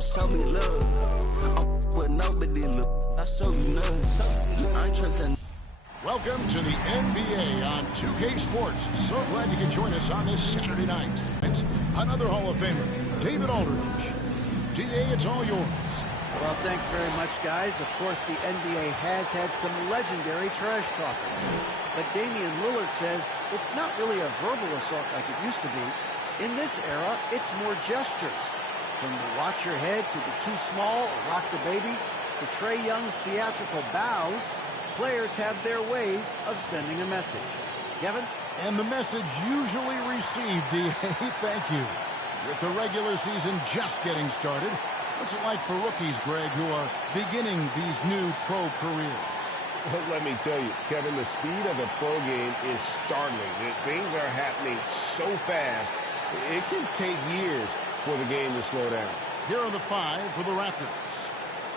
show me love. I'm with nobody, look. I show you love. You ain't trusting. Welcome to the NBA on 2K Sports. So glad you can join us on this Saturday night. It's another Hall of Famer, David Aldridge. DA, it's all yours. Well, thanks very much, guys. Of course, the NBA has had some legendary trash talkers. But Damian Lillard says it's not really a verbal assault like it used to be. In this era, it's more gestures. From the watch your head to the too small or rock the baby to Trae Young's theatrical bows, players have their ways of sending a message. Kevin? And the message usually received, DA. Thank you. With the regular season just getting started, what's it like for rookies, Greg, who are beginning these new pro careers? Well, let me tell you, Kevin, the speed of the pro game is startling. Things are happening so fast, it can take years for the game to slow down. Here are the five for the Raptors.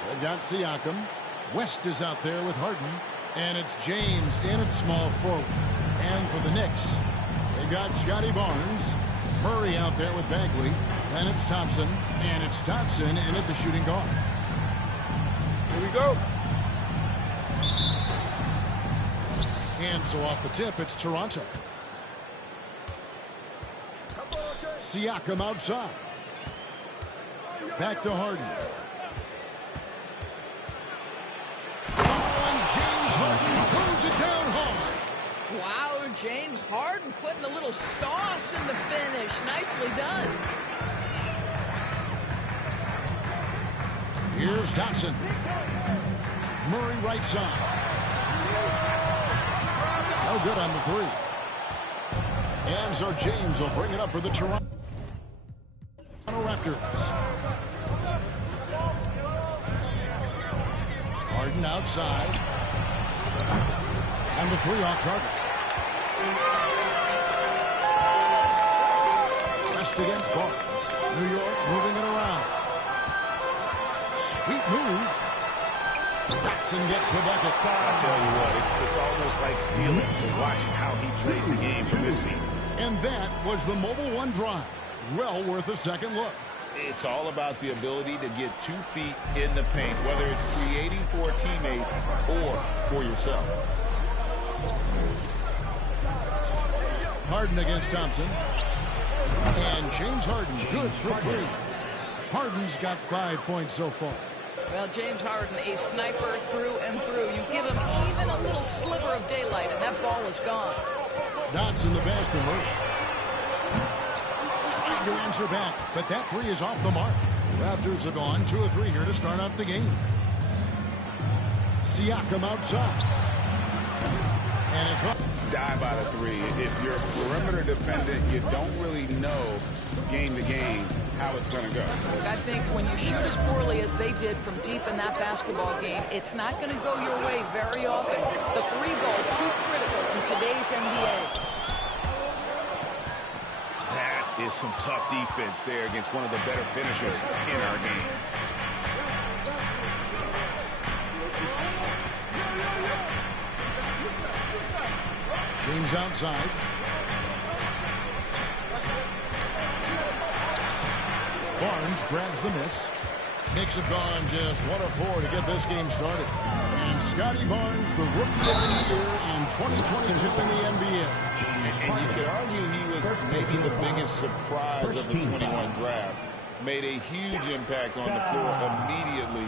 They've got Siakam. West is out there with Harden. And it's James in at small forward. And for the Knicks, they've got Scotty Barnes. Murray out there with Bagley. Then it's Thompson. And it's Dotson in at the shooting guard. Here we go. And so off the tip, it's Toronto. Siakam outside. Back to Harden. And James Harden throws it down home. Wow, James Harden putting a little sauce in the finish. Nicely done. Here's Dotson. Murray right side. No good on the three. And so James will bring it up for the Toronto Raptors. Harden outside. And the three off target. West against Barnes. New York moving it around. Sweet move. Dotson gets the bucket. I tell you what, it's almost like stealing to watch how he plays the game from this seat. And that was the Mobile One drive. Well worth a second look. It's all about the ability to get 2 feet in the paint, whether it's creating for a teammate or for yourself. Harden against Thompson. And James Harden good for three. Harden's got 5 points so far. Well, James Harden, a sniper through and through. You give him even a little sliver of daylight, and that ball is gone. Dotson the best to Murray. Trying to answer back, but that three is off the mark. Raptors have gone 2 of 3 here to start out the game. Siakam outside. And it's up. Dive out of 3. If you're perimeter dependent, you don't really know game to game how it's going to go. Look, I think when you shoot as poorly as they did from deep in that basketball game, it's not going to go your way very often. The 3 ball, too critical in today's NBA. That is some tough defense there against one of the better finishers in our game. James outside. Barnes grabs the miss. Knicks have gone just 1 of 4 to get this game started. And Scotty Barnes, the Rookie of the Year in 2022 in the NBA. And you could argue he was maybe the biggest surprise of the 21 draft. Made a huge impact on the floor immediately.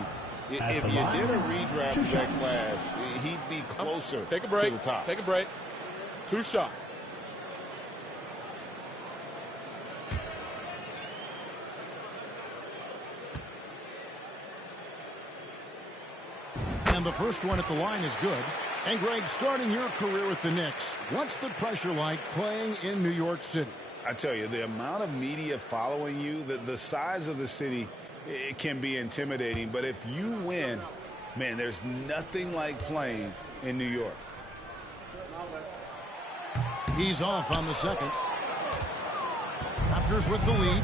If you did a redraft of that class, he'd be closer to the top. Take a break. 2 shots. And the first one at the line is good. And Greg, starting your career with the Knicks, what's the pressure like playing in New York City? I tell you, the amount of media following you, the size of the city, it can be intimidating. But if you win, man, there's nothing like playing in New York. He's off on the second. Raptors with the lead.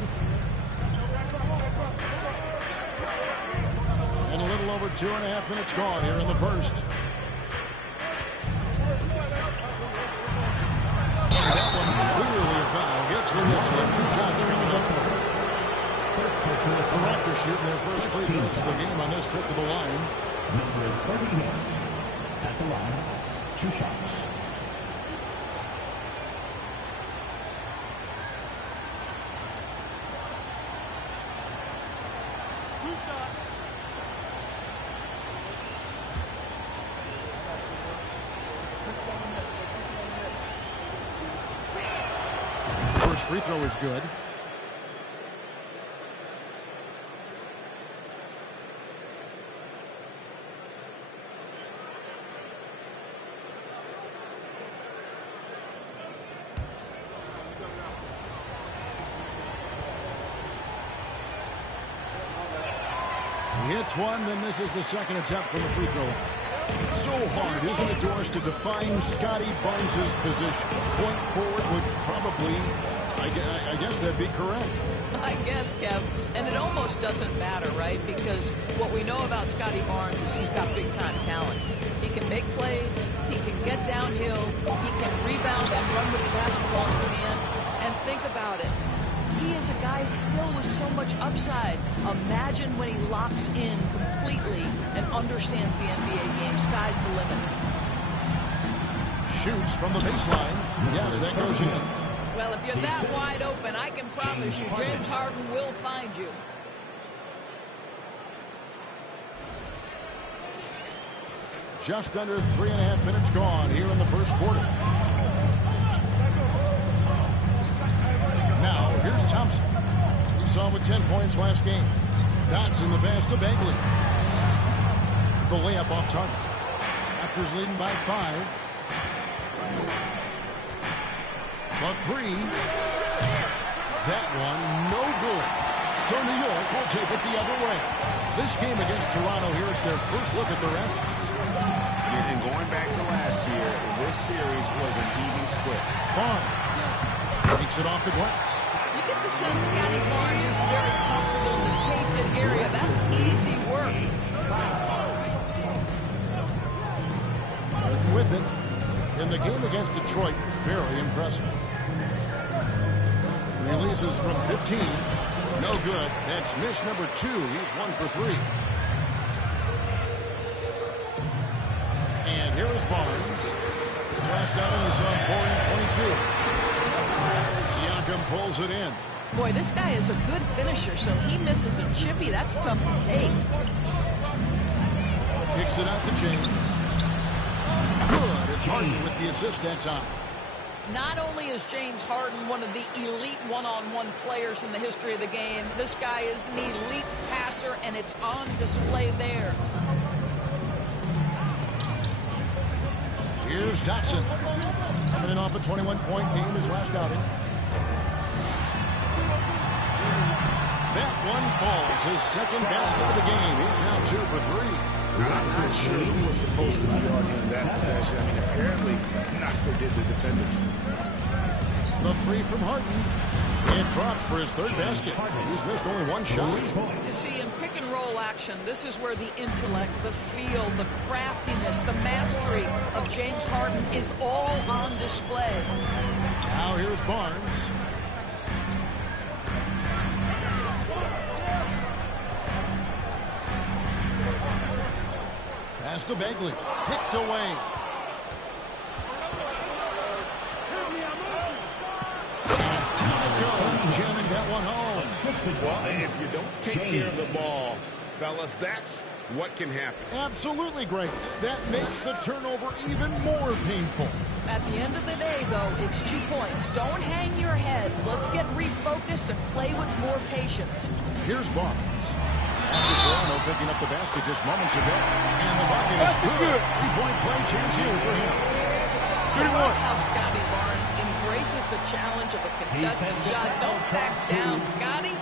And a little over 2.5 minutes gone here in the first. And that one clearly a foul. Gets the whistle. 2 shots coming up. The Raptors shooting their first free throws of the game on this trip to the line. Number 38 at the line. 2 shots. First free throw is good. He hits one, then this is the second attempt from the free throw. It's so hard, isn't it, Doris, to define Scotty Barnes' position? Point forward would probably, I guess that'd be correct. I guess, Kev. And it almost doesn't matter, right? Because what we know about Scotty Barnes is he's got big-time talent. He can make plays. He can get downhill. He can rebound and run with the basketball in his hand. And think about it. He is a guy still with so much upside. Imagine when he locks in completely and understands the NBA game. Sky's the limit. Shoots from the baseline. Yes, that goes in. Well, if you're that wide open, I can promise you James Harden will find you. Just under 3.5 minutes gone here in the first quarter. Now, here's Thompson. He saw him with 10 points last game. Dotson the pass to Bagley. The layup off target. Raptors leading by 5. The 3. That one, no good. So New York will take it the other way. This game against Toronto here, it's their first look at the Raptors. And going back to last year, this series was an even split. Barnes takes it off the glass. You get the sense Scotty Barnes is very comfortable in the painted area. That's easy work. Harden with it. In the game against Detroit, very impressive. Releases from 15. No good. That's miss number 2. He's 1 for 3. And here is Barnes. Flashed out and he's on 4 and 22. Siakam pulls it in. Boy, this guy is a good finisher, so he misses a chippy. That's tough to take. Kicks it out to James. Good. It's Harden with the assist that time. Not only is James Harden one of the elite one-on-one players in the history of the game, this guy is an elite passer, and it's on display there. Here's Dotson. Coming in off a 21-point game his last outing. That one falls. His second basket of the game. He's now 2 for 3. I'm not sure who was supposed to be arguing that possession. I mean, apparently, Knoxville did the defenders. The 3 from Harden. It drops for his 3rd basket. He's missed only 1 shot. You see, in pick-and-roll action, this is where the intellect, the feel, the craftiness, the mastery of James Harden is all on display. Now here's Barnes. Pass to Bagley. Kicked away. And down it goes. Jamming that one home. Well, if you don't take care of the ball, fellas, that's what can happen. Absolutely great. That makes the turnover even more painful. At the end of the day, though, it's 2 points. Don't hang your heads. Let's get refocused and play with more patience. Here's Barnes. After Toronto picking up the basket just moments ago. And the bucket is good. 3-point play chance here for him. I love how Scotty Barnes embraces the challenge of a contested shot. Don't back down, Scotty.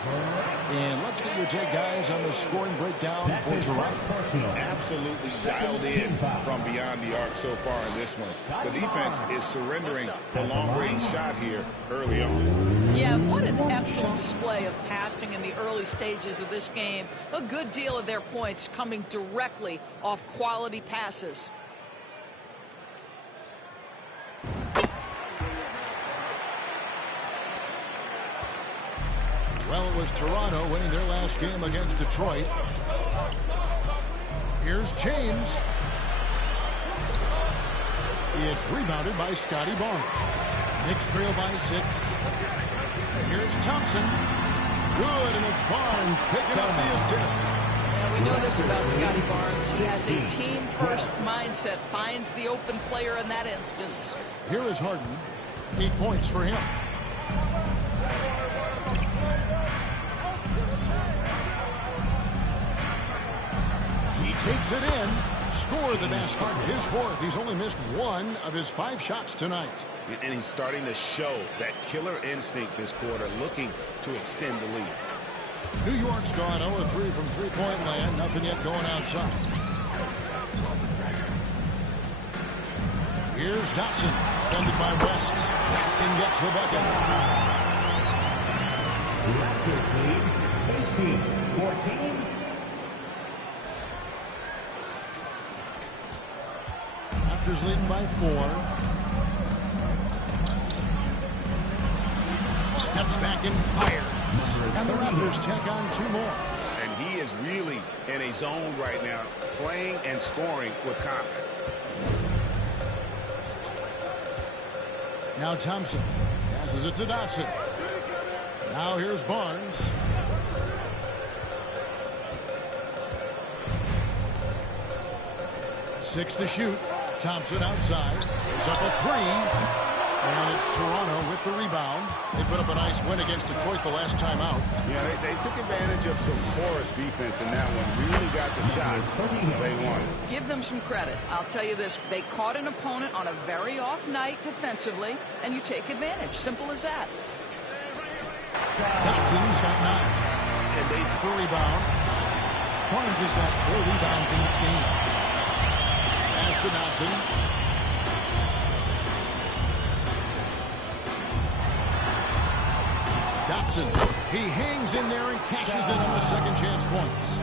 And let's get your take, guys, on the scoring breakdown for Toronto. Absolutely dialed in from beyond the arc so far in this one. The defense is surrendering the long-range shot here early on. Yeah, what an excellent display of passing in the early stages of this game. A good deal of their points coming directly off quality passes. Well, it was Toronto winning their last game against Detroit. Here's James. It's rebounded by Scotty Barnes. Knicks trail by 6. Here's Thompson. Good, and it's Barnes picking up the assist. Yeah, we know this about Scotty Barnes. He has a team-first mindset, finds the open player in that instance. Here is Harden. 8 points for him. He takes it in. Scored the basket. His 4th. He's only missed 1 of his 5 shots tonight. And he's starting to show that killer instinct this quarter, looking to extend the lead. New York's gone 0-3 from three-point land. Nothing yet going outside. Here's Dotson. Defended by West. Dotson gets the bucket. Raptors lead 18-14. Raptors leading by 4. Steps back and fires. And the Raptors take on 2 more. And he is really in a zone right now, playing and scoring with confidence. Now Thompson passes it to Dotson. Now here's Barnes. Six to shoot. Thompson outside. It's up a 3. And it's Toronto with the rebound. They put up a nice win against Detroit the last time out. Yeah, they took advantage of some porous defense in that one. Really got the shots they wanted. Give them some credit. I'll tell you this. They caught an opponent on a very off night defensively, and you take advantage. Simple as that. Dotson's got 9. And they the rebound. Barnes has got 4 rebounds in this game. Pass to Dotson. Dotson, he hangs in there and cashes in on the second chance points.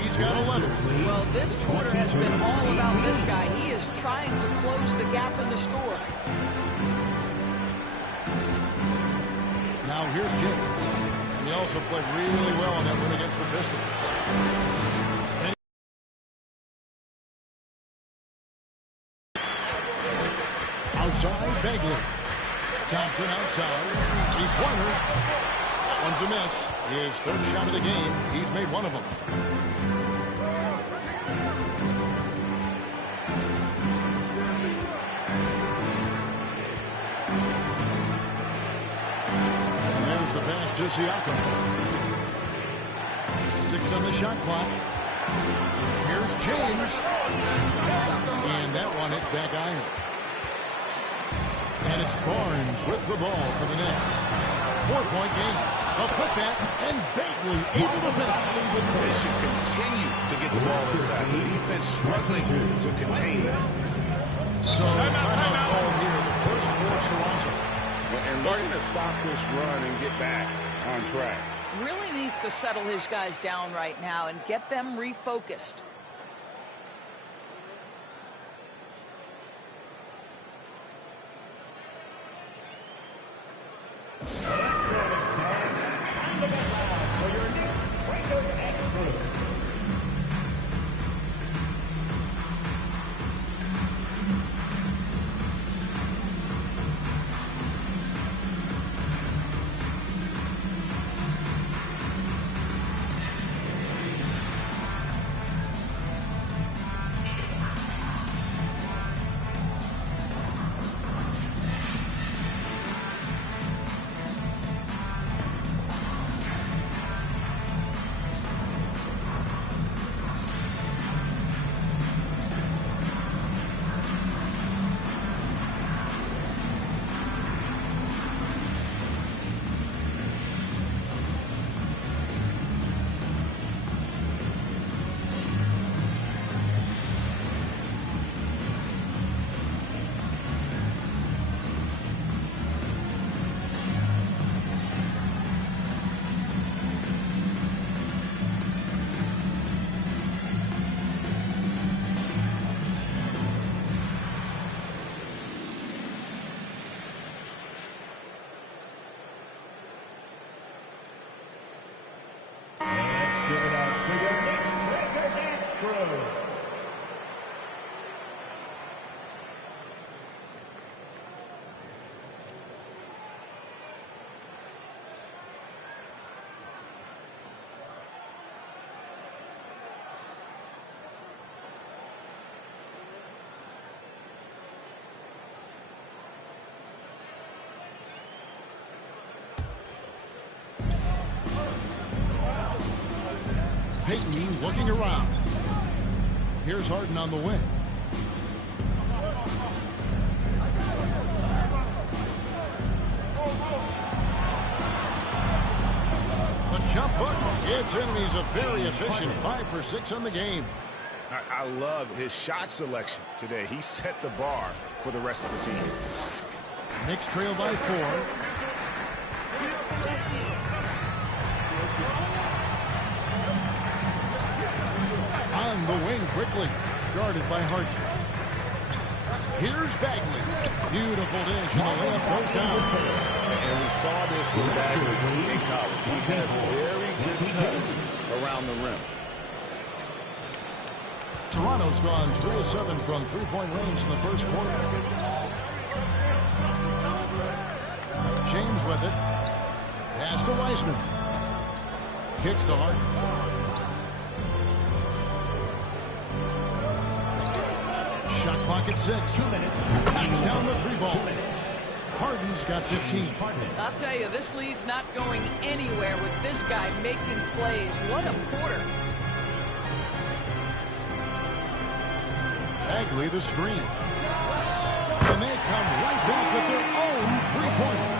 He's got 11. Well, this quarter has been all about this guy. He is trying to close the gap in the score. Now here's James. And he also played really well on that win against the Pistons. And outside, Bagley. Thompson outside. 3-pointer. That one's a miss. His 3rd shot of the game. He's made 1 of them. And there's the pass to Siakam. 6 on the shot clock. Here's James. And that one hits back iron. And it's Barnes with the ball for the Knicks. 4-point game. A putback, and Bagley able to finish. They should continue to get the ball inside. The defense struggling to contain them. So, timeout call here. The first for Toronto. And looking to stop this run and get back on track. Really needs to settle his guys down right now and get them refocused. Give it up for the Knicks breaker dance crew. Payton looking around. Here's Harden on the wing. The jump hook. It's in, and he's a very efficient 5 for 6 on the game. I love his shot selection today. He set the bar for the rest of the team. Knicks trail by 4. On the wing quickly, guarded by Harden. Here's Bagley. Beautiful dish, and the layup goes down. And we saw this with Bagley in college. He has very good touch around the rim. Toronto's gone 3 of 7 from three-point range in the first quarter. James with it. Pass to Wiseman. Kicks to Harden. Shot clock at 6. 2 minutes. Knocks down the 3 ball. Harden's got 15. I'll tell you, this lead's not going anywhere with this guy making plays. What a quarter. Bagley the screen. And they come right back with their own 3-pointer.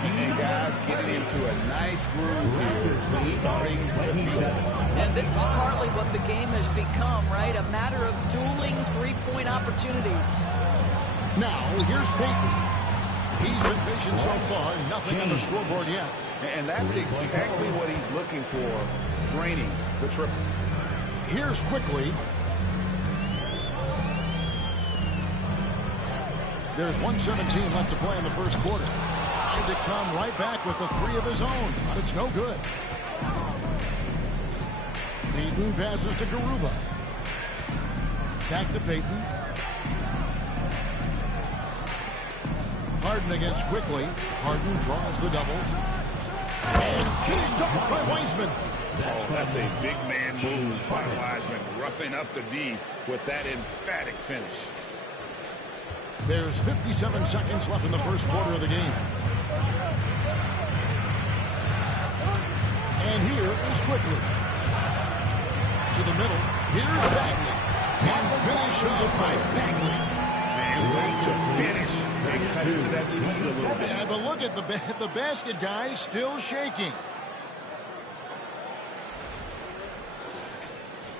And guys getting into a nice groove here, starting to feel it. And this is partly what the game has become, right? A matter of dueling three-point opportunities. Now, here's Payton. He's been patient so far. Nothing on the scoreboard yet. And that's exactly what he's looking for, draining the triple. Here's quickly. There's 1:17 left to play in the first quarter. Tried to come right back with the 3 of his own, but it's no good. Payton passes to Garuba. Back to Payton. Harden against quickly. Harden draws the double. And finished up by Wiseman. Oh, that's a big man move by Wiseman, roughing up the D with that emphatic finish. There's 57 seconds left in the first quarter of the game. And here is quickly. To the middle. Here's Bagley. And finish up by Bagley. And way to finish. They cut into that lead a little bit. Yeah, but look at the basket guy still shaking.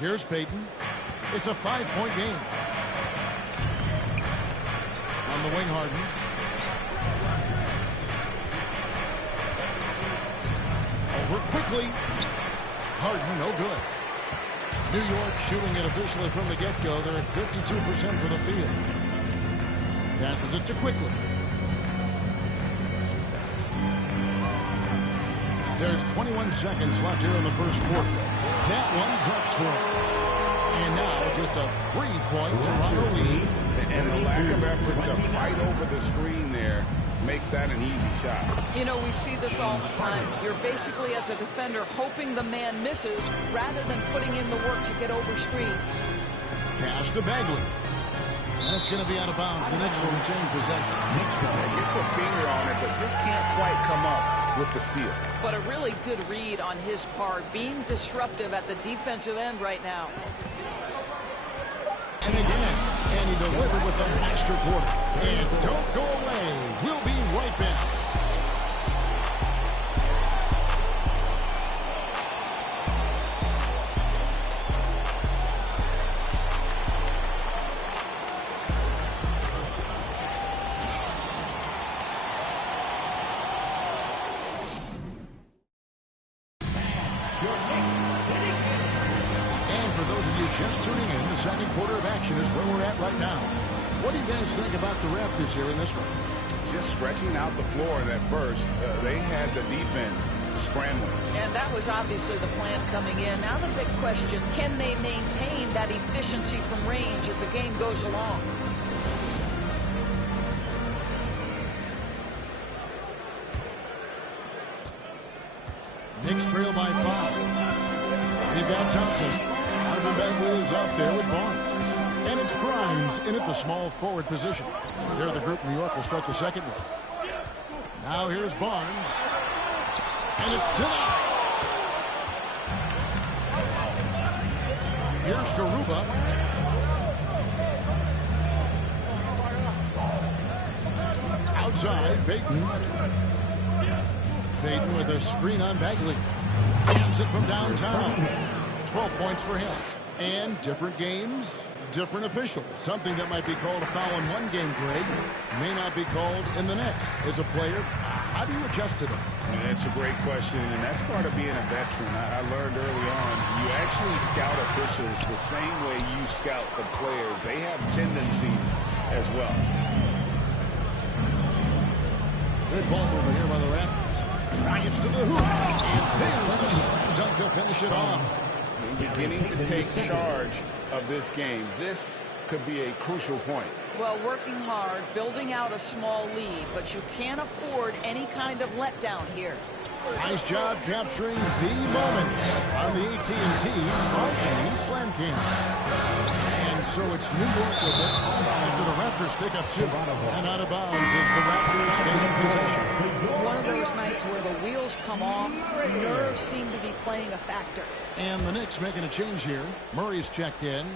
Here's Payton. It's a 5-point game. On the wing, Harden. Over quickly. Harden, no good. New York shooting it officially from the get-go. They're at 52% for the field. Passes it to quickly. There's 21 seconds left here in the first quarter. That one drops for him. And now just a 3-point Toronto lead. And the lack of effort to fight over the screen there makes that an easy shot. You know, we see this all the time. You're basically, as a defender, hoping the man misses rather than putting in the work to get over screens. Pass to Bagley. That's going to be out of bounds. The Knicks will retain possession. Gets a finger on it, but just can't quite come up with the steal. But a really good read on his part, being disruptive at the defensive end right now. And again, and he delivered with a master quarter. And don't go away. We'll be right back. Just tuning in, the second quarter of action is where we're at right now. What do you guys think about the Raptors here in this one? Just stretching out the floor in that first. They had the defense scrambling. And that was obviously the plan coming in. Now the big question, can they maintain that efficiency from range as the game goes along? Knicks trail by 5. We've got Thompson. Marvin Bagley is up there with Barnes. And it's Grimes in at the small forward position. They're the group New York will start the second with. Now here's Barnes. And it's denied. Here's Garuba. Outside, Payton. Payton with a screen on Bagley. Hands it from downtown. 12 points for him. And different games, different officials. Something that might be called a foul in one game, Greg, may not be called in the next. As a player, how do you adjust to them? That's a great question, and that's part of being a veteran. I learned early on, you actually scout officials the same way you scout the players. They have tendencies as well. Good ball movement here by the Raptors. Drives to the hoop. And there's the slam dunk to finish it off. Beginning to take charge of this game. This could be a crucial point. Well, working hard, building out a small lead, but you can't afford any kind of letdown here. Nice job capturing the moment on the AT&T 5G Slam Cam. And so it's New York with it after the Raptors pick up 2. And out of bounds as the Raptors gain possession. One of those nights where the wheels come off, nerves seem to be playing a factor. And the Knicks making a change here. Murray's checked in.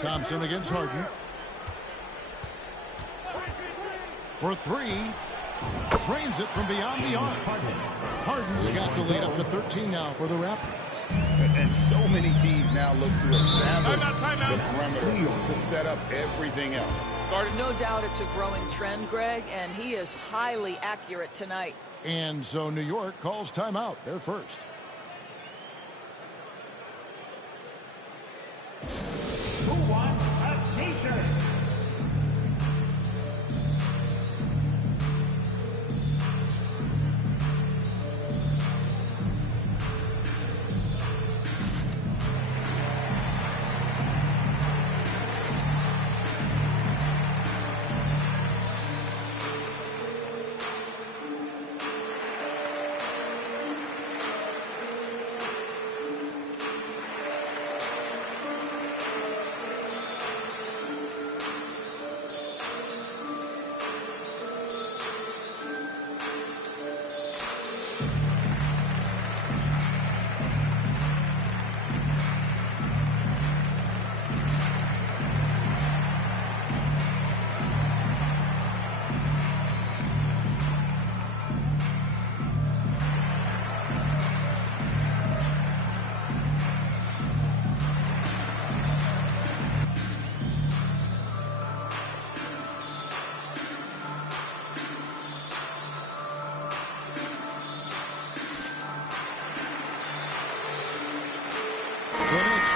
Thompson against Harden. For 3. Trains it from beyond the arc. Harden's got the lead up to 13 now for the Raptors. And so many teams now look to establish the perimeter to set up everything else. No doubt it's a growing trend, Greg, and he is highly accurate tonight. And so New York calls timeout. They're first. Who wants a t-shirt?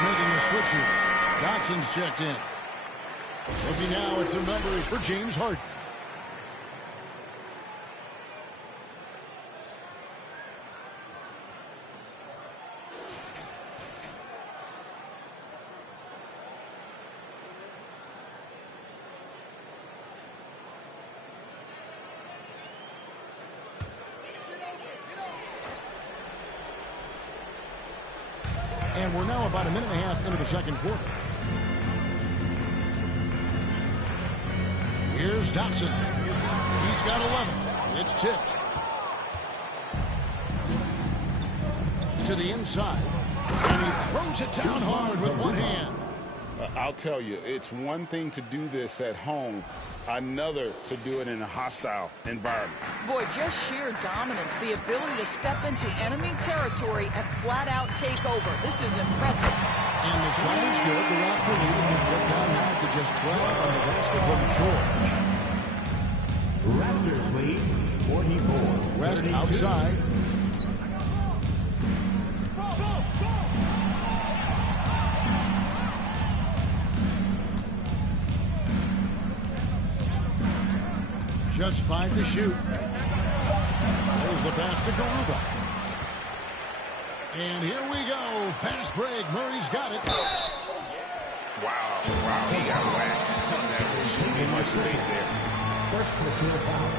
Making a switch here. Dotson's checked in. Looking now at some numbers for James Harden. And we're now about a minute and a half into the second quarter. Here's Dotson. He's got 11. It's tipped. To the inside. And he throws it down hard with one hand. I'll tell you, it's one thing to do this at home, another to do it in a hostile environment. Boy, just sheer dominance, the ability to step into enemy territory and flat out take over. This is impressive. And the shot is good. The Raptor lead has been put down now to just 12 on the basket from George. Raptors lead 44. West outside. Just 5 to shoot. the pass to Garuba. And here we go. Fast break. Murray's got it. Wow, he got whacked. That shouldn't be much space there. First personal foul.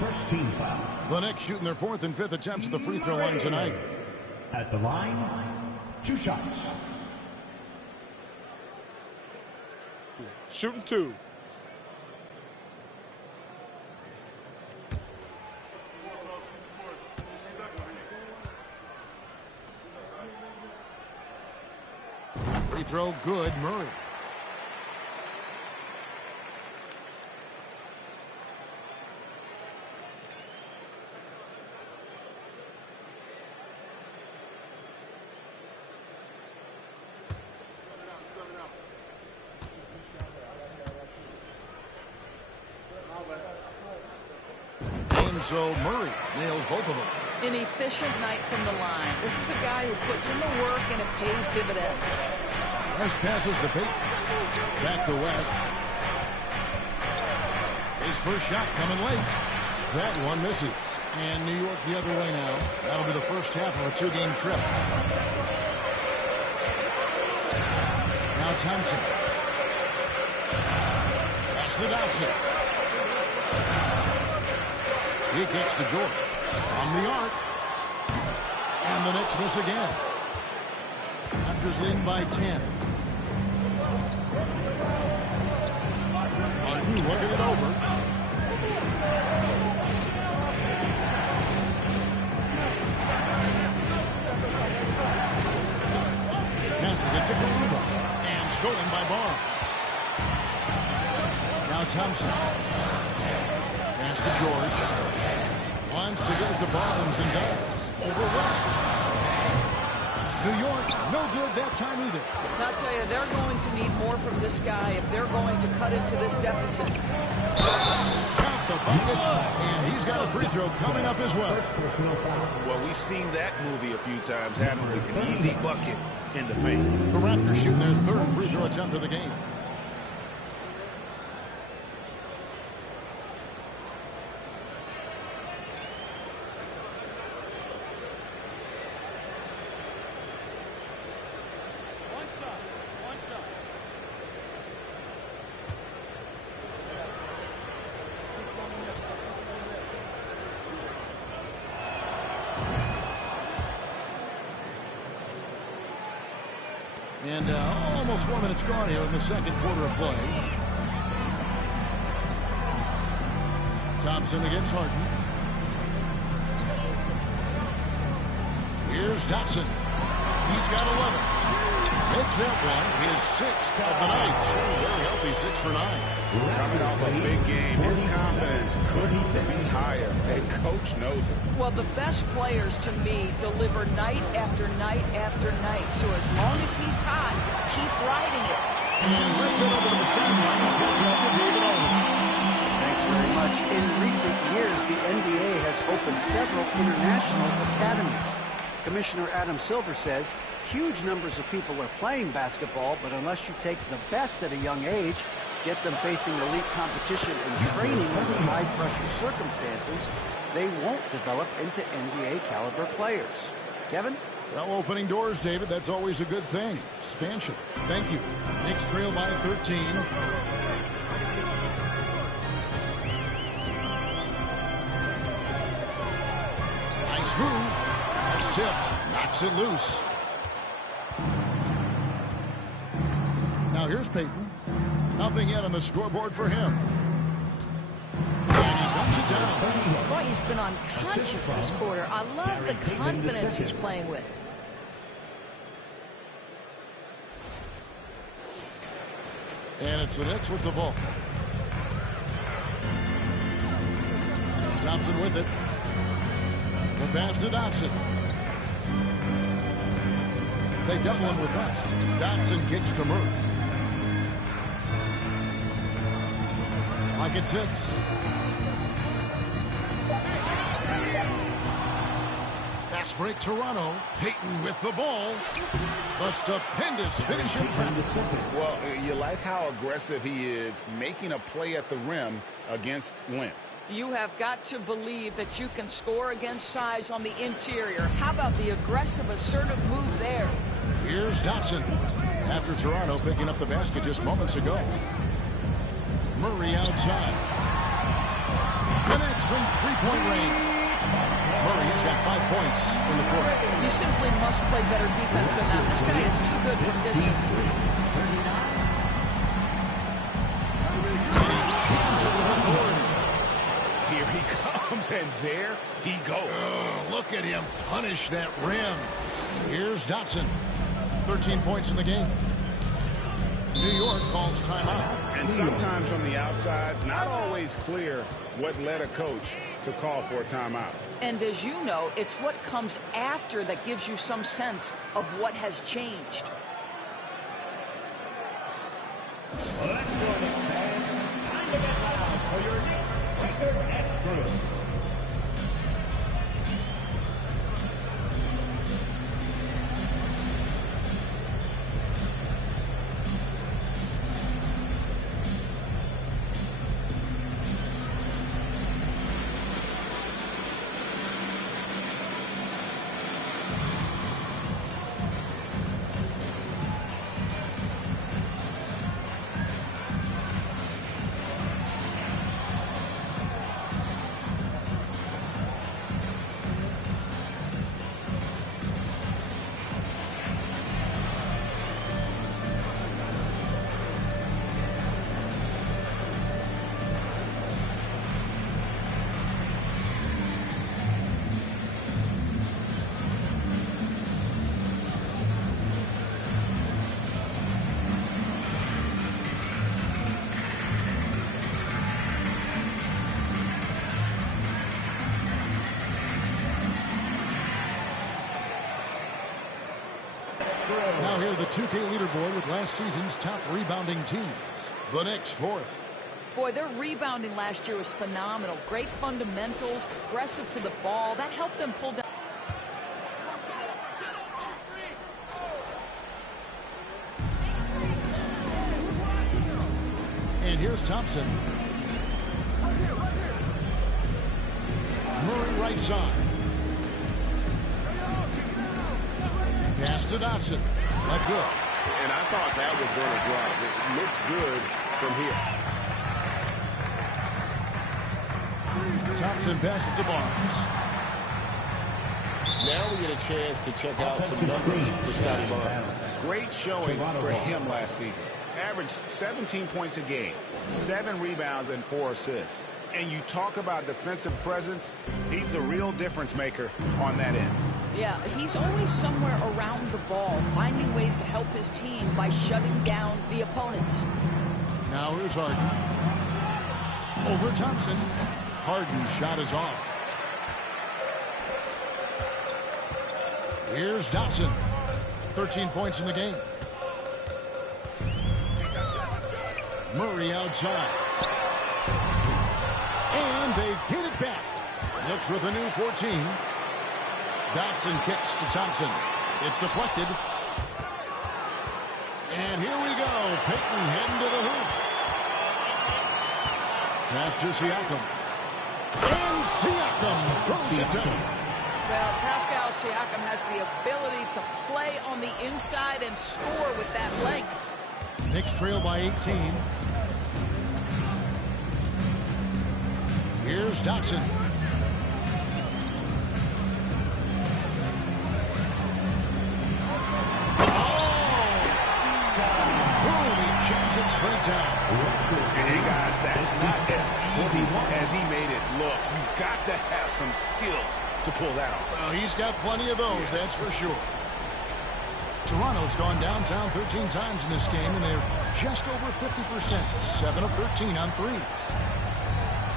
First team foul. The Knicks shooting their 4th and 5th attempts at the free throw line tonight. At the line, 2 shots. Shooting 2. Free throw good. Murray. So Murray nails both of them. An efficient night from the line. This is a guy who puts in the work and it pays dividends. West passes to Payton. Back to West. His first shot coming late. That one misses. And New York the other way now. That'll be the first half of a 2-game trip. Now Thompson. Pass to Dawson. He kicks to George. From the arc. And the Knicks miss again. Raptors leading by 10. Martin looking it over. Passes it to Garuba. And stolen by Barnes. Now Thompson. Pass to George. Wants to get it to Barnes and does. Over West. New York, no good that time either. Now, I'll tell you, they're going to need more from this guy if they're going to cut into this deficit. Count the bucket. And he's got a free throw coming up as well. Well, we've seen that movie a few times, haven't we? An easy bucket in the paint. The Raptors shooting their 3rd free throw attempt of the game. And almost 4 minutes gone here in the second quarter of play. Thompson against Harden. Here's Dotson. He's got 11. Makes that one his 6th of the night. Very healthy, 6 for 9. Coming off a big game, his confidence couldn't be higher, and coach knows it. Well, the best players, to me, deliver night after night after night. So as long as he's hot, keep riding it. And let's head over to the sideline and catch up with David Olin. Thanks very much. In recent years, the NBA has opened several international academies. Commissioner Adam Silver says huge numbers of people are playing basketball, but unless you take the best at a young age, get them facing elite competition and training under high-pressure circumstances, they won't develop into NBA-caliber players. Kevin? Well, opening doors, David, that's always a good thing. Expansion. Thank you. Knicks trail by 13. Nice move. That's tipped. Knocks it loose. Now here's Payton. Nothing yet on the scoreboard for him. And he dumps it down. Boy, he's been unconscious this quarter. I love the confidence he's playing with. And it's the Knicks with the ball. Thompson with it. The pass to Dotson. They double him with West. Dotson kicks to Murray. Like it sits. Fast break Toronto. Payton with the ball. A stupendous finish in traffic. Well, you like how aggressive he is making a play at the rim against length. You have got to believe that you can score against size on the interior. How about the aggressive, assertive move there? Here's Dotson. After Toronto picking up the basket just moments ago. Murray outside. Connects from three-point range. Murray's got 5 points in the quarter. You simply must play better defense than that. This guy is too good from distance. Here he comes, and there he goes. Oh, look at him punish that rim. Here's Dotson. 13 points in the game. New York calls timeout. And sometimes from the outside, not always clear what led a coach to call for a timeout. And as you know, it's what comes after that gives you some sense of what has changed. Let's go, Knicks fans. Time to get loud for your Knicks record and crew. Now here the 2K leaderboard with last season's top rebounding teams. The Knicks fourth. Boy, their rebounding last year was phenomenal. Great fundamentals, aggressive to the ball. That helped them pull down. And here's Thompson. Murray right side. Pass to Dotson. Let go. And I thought that was going to drop. It looked good from here. Thompson passes to Barnes. Now we get a chance to check out some numbers for Scotty Barnes. Great showing for him last season. Averaged 17 points a game, 7 rebounds, and 4 assists. And you talk about defensive presence, he's the real difference maker on that end. Yeah, he's always somewhere around the ball, finding ways to help his team by shutting down the opponents. Now here's Harden. Over Thompson. Harden's shot is off. Here's Dotson. 13 points in the game. Murray outside. And they get it back. Knicks with a new 14. Dotson kicks to Thompson. It's deflected. And here we go. Payton heading to the hoop. Pass to Siakam. And Siakam throws it down. Well, Pascal Siakam has the ability to play on the inside and score with that length. Knicks trail by 18. Here's Dotson. Jams it straight down. Hey, guys, that's not as easy as he made it look. You've got to have some skills to pull that off. Well, he's got plenty of those, that's for sure. Toronto's gone downtown 13 times in this game, and they're just over 50%. 7 of 13 on threes.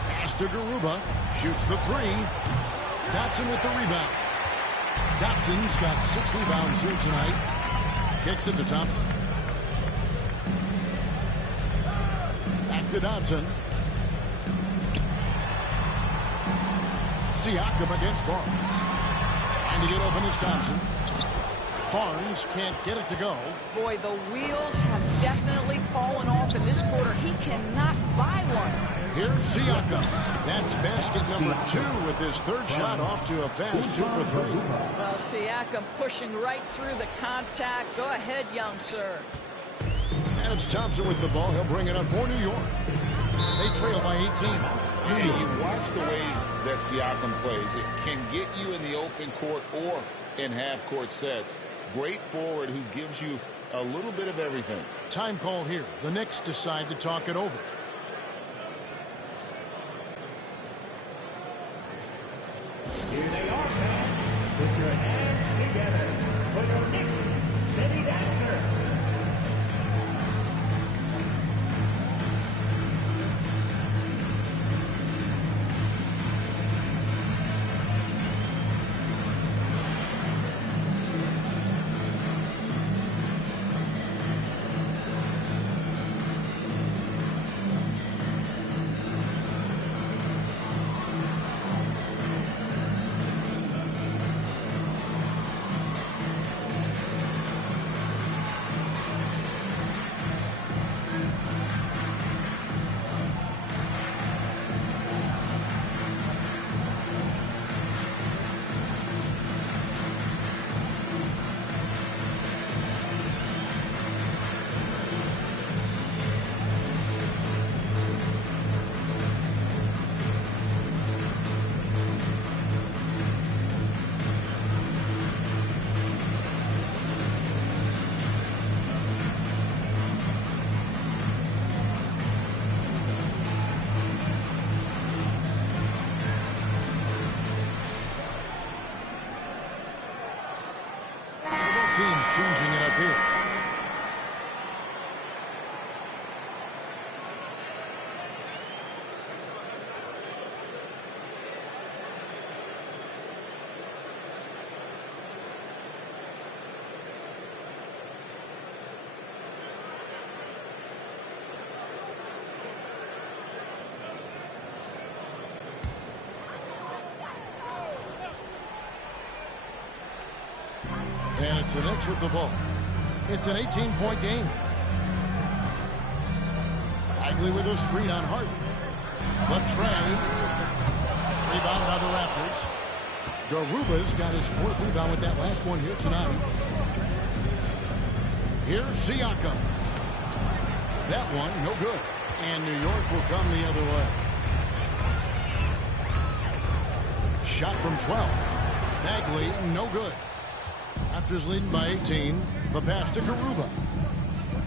Pass to Garuba. Shoots the three. Dotson with the rebound. Dotson's got 6 rebounds here tonight. Kicks it to Thompson. To Dotson. Siakam against Barnes. Trying to get open is Thompson. Barnes can't get it to go. Boy, the wheels have definitely fallen off in this quarter. He cannot buy one. Here's Siakam. That's basket number 2 with his third shot off to a fast 2 for 3. Well, Siakam pushing right through the contact. Go ahead, young sir. And it's Thompson with the ball. He'll bring it up for New York. They trail by 18. And you watch the way that Siakam plays. It can get you in the open court or in half-court sets. Great forward who gives you a little bit of everything. Time call here. The Knicks decide to talk it over. Here they are, fans. Put your hands together for your Knicks City Dancer. Teams changing it up here. And it's the Knicks with the ball. It's an 18-point game. Bagley with a screen on Harden. Latrey. Rebound by the Raptors. Garuba's got his 4th rebound with that last one here tonight. Here's Siakam. That one, no good. And New York will come the other way. Shot from 12. Bagley, no good. Raptors leading by 18. The pass to Garuba.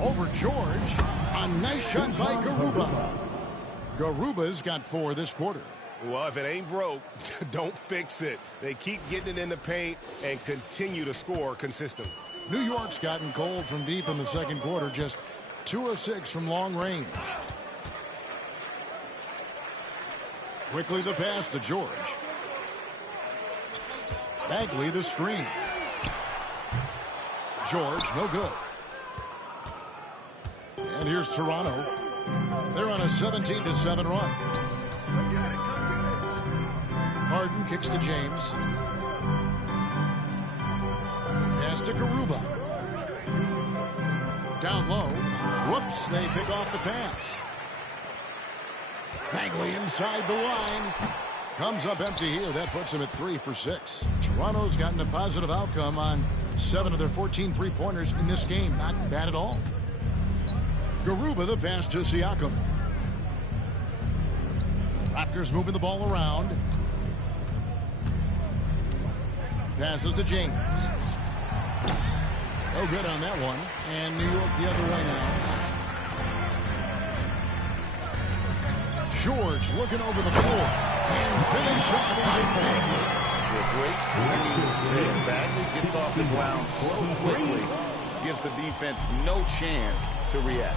Over George. A nice shot by Garuba. Garuba's got 4 this quarter. Well, if it ain't broke, don't fix it. They keep getting it in the paint and continue to score consistently. New York's gotten cold from deep in the second quarter. Just 2 of 6 from long range. Quickly the pass to George. Bagley the screen. George, no good. And here's Toronto. They're on a 17-7 run. Harden kicks to James. Pass to Garuba. Down low. Whoops, they pick off the pass. Bagley inside the line. Comes up empty here. That puts him at 3 for 6. Toronto's gotten a positive outcome on 7 of their 14 three-pointers in this game. Not bad at all. Garuba the pass to Siakam. Raptors moving the ball around. Passes to James. No good on that one. And New York the other way now. George looking over the floor. And finish off by Bagley. Great timing. Bagley gets off the ground so quickly. Gives the defense no chance to react.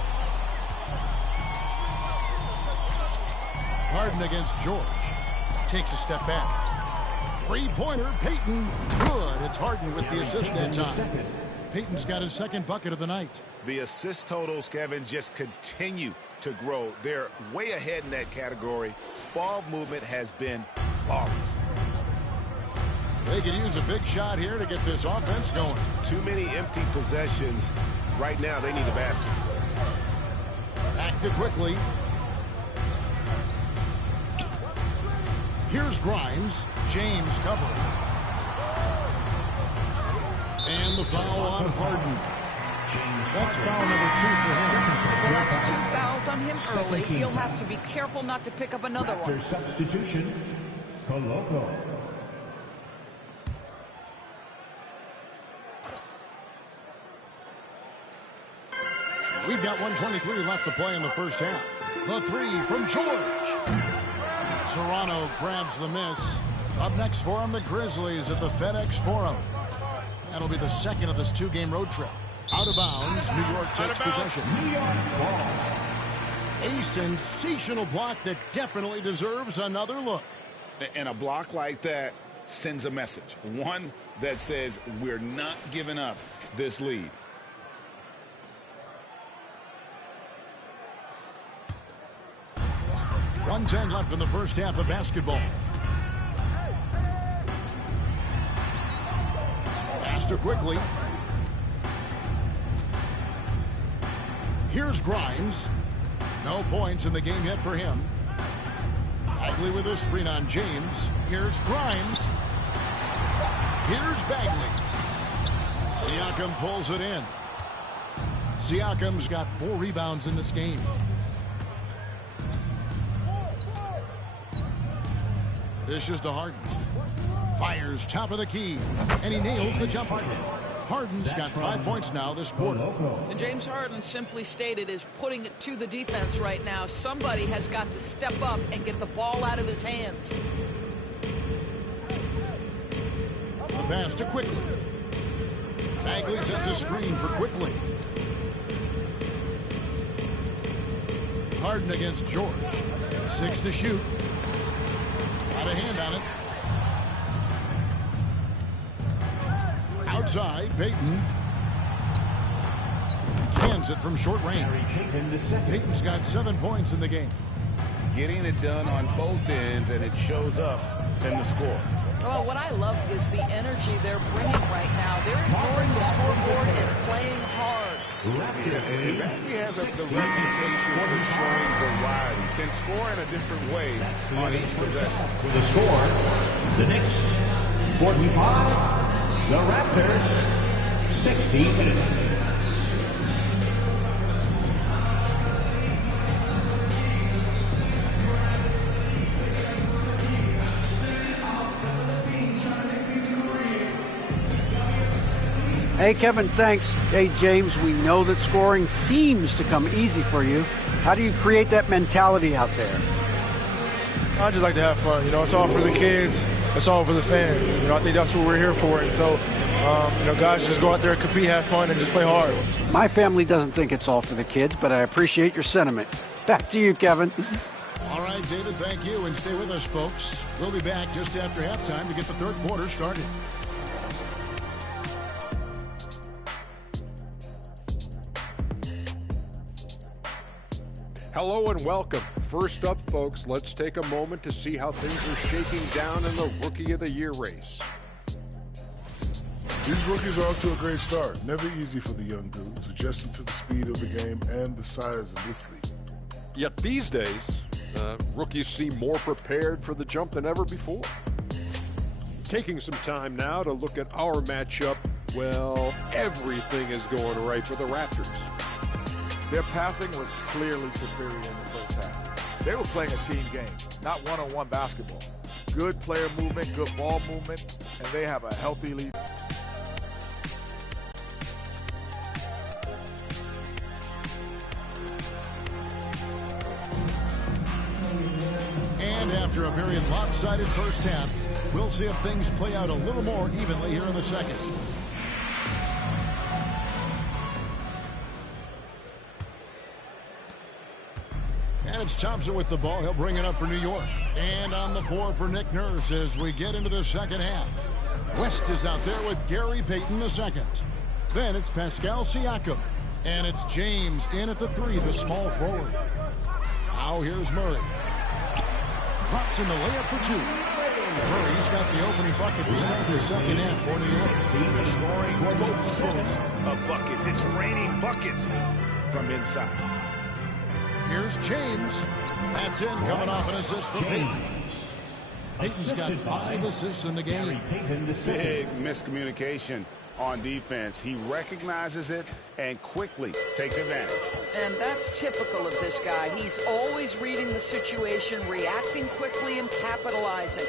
Harden against George. Takes a step back. Three-pointer, Payton. Good. It's Harden with the assist that time. Payton's got his second bucket of the night. The assist totals, Kevin, just continue to grow. They're way ahead in that category. Ball movement has been flawless. They could use a big shot here to get this offense going. Too many empty possessions. Right now, they need a basket. Back to quickly. Here's Grimes. James covering. And the foul on Harden. That's foul number 2 for him. Well, that's 2 fouls on him early. He'll have to be careful not to pick up another one. Substitution, Koloko. We've got 1:23 left to play in the first half. The 3 from George. Toronto grabs the miss. Up next for them, the Grizzlies at the FedEx Forum. That'll be the second of this 2-game road trip. Out of bounds, New York takes possession. New York ball. A sensational block that definitely deserves another look. And a block like that sends a message. One that says we're not giving up this lead. .110 left in the first half of basketball. Faster quickly. Here's Grimes. No points in the game yet for him. Bagley with a screen on James. Here's Grimes. Here's Bagley. Siakam pulls it in. Siakam's got 4 rebounds in this game. Dishes to Harden. Fires top of the key. And he nails the jumper. Harden's got 5 points now this quarter. And James Harden, simply stated, is putting it to the defense right now. Somebody has got to step up and get the ball out of his hands. The pass to Quickly. Bagley sets a screen for Quickly. Harden against George. 6 to shoot. Got a hand on it. Outside, Payton. Cans it from short range. Payton's got 7 points in the game. Getting it done on both ends, and it shows up in the score. Well, what I love is the energy they're bringing right now. They're ignoring the scoreboard and playing hard. Bagley has the reputation for showing variety. Can score in a different way on each possession. The score, the Knicks, 45. The Raptors, 68. Hey, Kevin, thanks. Hey, James, we know that scoring seems to come easy for you. How do you create that mentality out there? I just like to have fun. You know, it's all for the kids. It's all for the fans. You know, I think that's what we're here for. And so, you know, guys, just go out there and compete, have fun, and just play hard. My family doesn't think it's all for the kids, but I appreciate your sentiment. Back to you, Kevin. All right, David, thank you. And stay with us, folks. We'll be back just after halftime to get the third quarter started. Hello and welcome. First up, folks, let's take a moment to see how things are shaking down in the Rookie of the Year race. These rookies are off to a great start. Never easy for the young dudes, adjusting to the speed of the game and the size of this league. Yet these days, rookies seem more prepared for the jump than ever before. Taking some time now to look at our matchup, well, everything is going right for the Raptors. Their passing was clearly superior in the first half. They were playing a team game, not one-on-one basketball. Good player movement, good ball movement, and they have a healthy lead. And after a very lopsided first half, we'll see if things play out a little more evenly here in the second. And it's Thompson with the ball. He'll bring it up for New York. And on the floor for Nick Nurse as we get into the second half. West is out there with Gary Payton II. Then it's Pascal Siakam. And it's James in at the 3, the small forward. Now here's Murray. Drops in the layup for 2. Murray's got the opening bucket to start the second half for New York. Scoring boatloads of buckets. It's raining buckets from inside. Here's James. That's in, coming off an assist from Payton. Payton's got 5 assists in the game. Big miscommunication on defense. He recognizes it and quickly takes advantage. And that's typical of this guy. He's always reading the situation, reacting quickly, and capitalizing.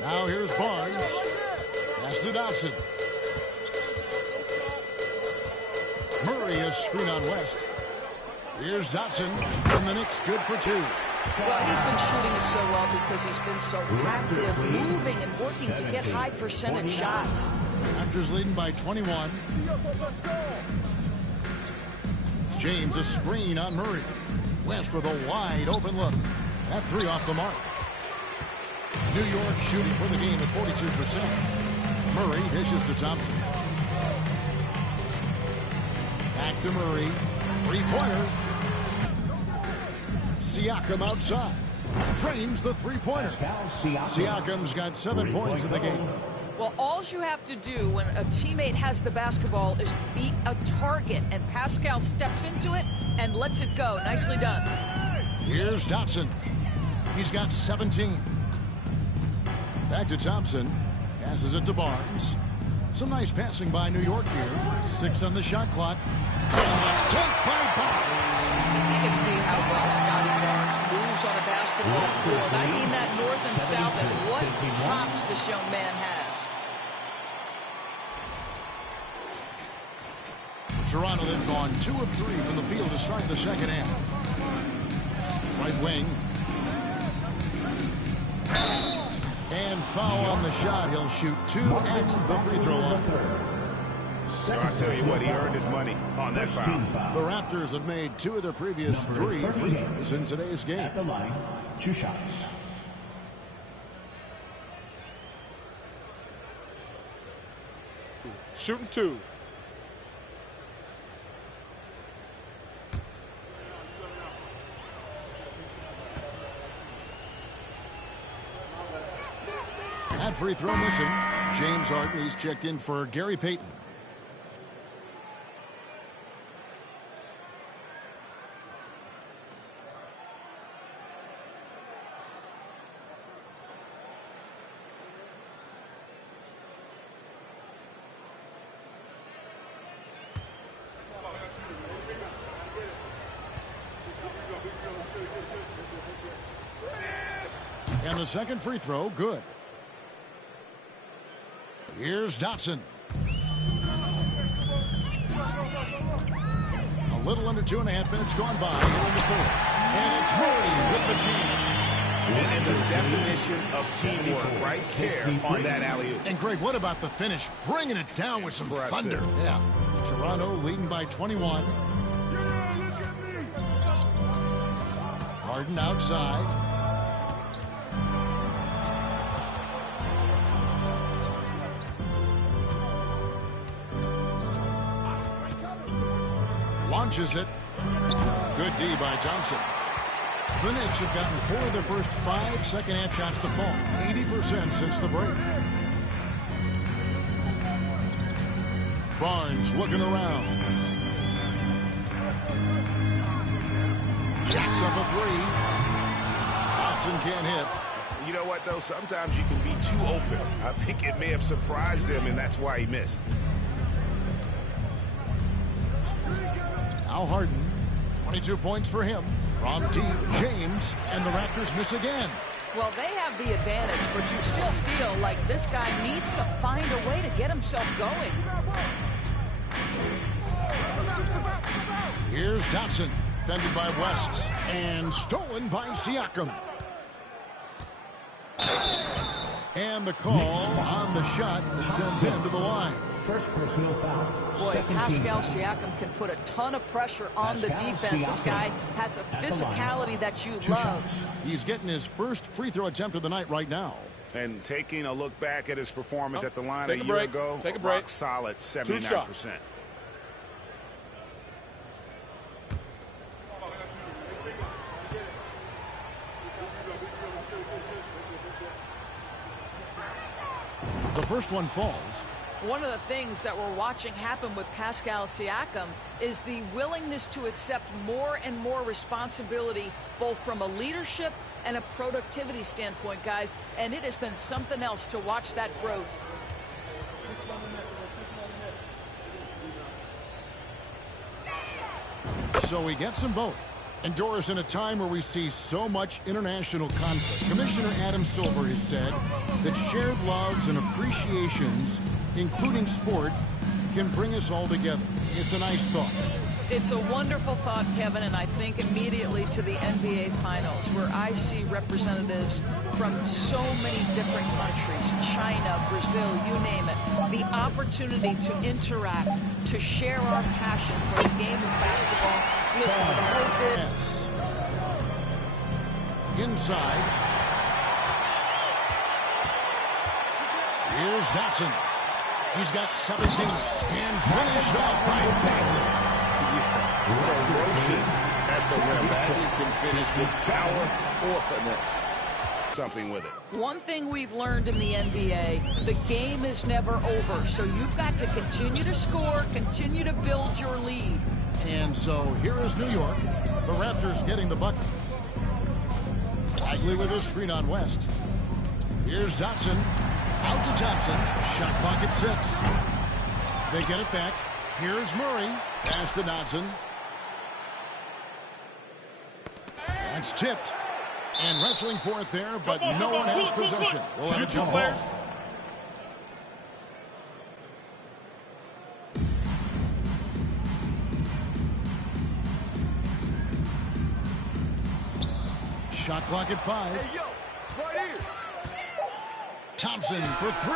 Now here's Barnes. Pass to Dotson. Murray has screen on West. Here's Dotson, and the Knicks good for 2. Well, he's been shooting it so well because he's been so active, moving and working to get high percentage shots. Raptors leading by 21. James a screen on Murray. West with a wide open look. That 3 off the mark. New York shooting for the game at 42%. Murray dishes to Thompson. Back to Murray. 3-pointer. Siakam outside. Drains the 3-pointer. Siakam's got 7 points in the game. Well, all you have to do when a teammate has the basketball is beat a target, and Pascal steps into it and lets it go. Nicely done. Here's Dotson. He's got 17. Back to Thompson. Passes it to Barnes. Some nice passing by New York here. 6 on the shot clock. Take by Barnes. You can see how well Scotty Barnes moves on a basketball field. I mean that north and south, and what hops this young man has. Toronto then gone 2 of 3 from the field to start the second half. Right wing. And foul on the shot. He'll shoot 2 at the free throw line. I'll tell you what, he earned his money on that foul. The Raptors have made 2 of their previous 3 free throws in today's game. At the line, 2 shots. Shooting 2. That free throw missing. James Harden, he's checked in for Gary Payton. And the second free throw, good. Here's Dotson. A little under 2.5 minutes gone by here in the fourth. And it's Murray with the jam. And the definition of teamwork right there on that alley-oop. And Greg, what about the finish? Bringing it down with some thunder. Yeah. Toronto leading by 21. Harden outside. Launches it. Good D by Thompson. The Knicks have gotten 4 of their first 5 second-half shots to fall. 80% since the break. Barnes looking around. Jacks up a 3. Dotson can't hit. You know what, though? Sometimes you can be too open. I think it may have surprised him, and that's why he missed. Now Harden, 22 points for him from deep. James, and the Raptors miss again. Well, they have the advantage, but you still feel like this guy needs to find a way to get himself going. Here's Dotson, defended by West, and stolen by Siakam. And the call on the shot that sends him to the line. First personal foul. Boy, Pascal Siakam can put a ton of pressure on the defense. This guy has a physicality that you love. He's getting his first free throw attempt of the night right now. And taking a look back at his performance at the line a year break. ago, Take a break. rock solid, 79%. 2 shots. first one falls. One of the things that we're watching happen with Pascal Siakam is the willingness to accept more and more responsibility, both from a leadership and a productivity standpoint, guys. And it has been something else to watch that growth. So he gets them both. And Doris, in a time where we see so much international conflict, Commissioner Adam Silver has said that shared loves and appreciations, including sport, can bring us all together. It's a nice thought. It's a wonderful thought, Kevin, and I think immediately to the NBA Finals, where I see representatives from so many different countries, China, Brazil, you name it, the opportunity to interact, to share our passion for the game of basketball. Listen, the hope is... Inside. Here's Dotson. He's got 17 and finished off by Bagley. Ferocious at the rim. Bagley can finish with power or finesse. Something with it. One thing we've learned in the NBA, the game is never over. So you've got to continue to score, continue to build your lead. And so here is New York. The Raptors getting the bucket. Bagley with his screen on West. Here's Dotson. Out to Thompson. Shot clock at 6. They get it back. Here's Murray. Pass to Dotson. That's tipped. And wrestling for it there, but no one has possession. We'll have a jump ball. Shot clock at 5. Hey, yo, right here. Thompson for 3.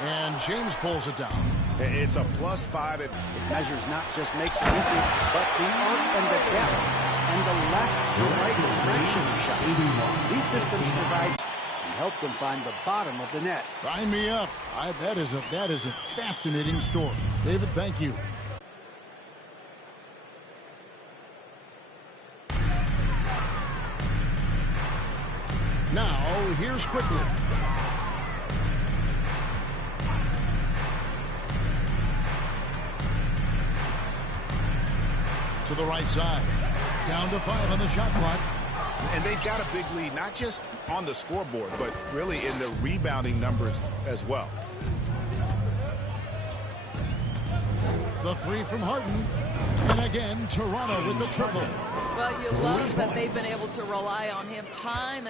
And James pulls it down. It's a +5. It measures not just makes or misses, but the arc and the depth and the left to right direction of shots. These systems provide and help them find the bottom of the net. Sign me up. That is a fascinating story. David, thank you. Now, here's Quickly. To the right side. Down to 5 on the shot clock. And they've got a big lead, not just on the scoreboard, but really in the rebounding numbers as well. The 3 from Harden. And again, Toronto with the triple. Well, you love that they've been able to rely on him time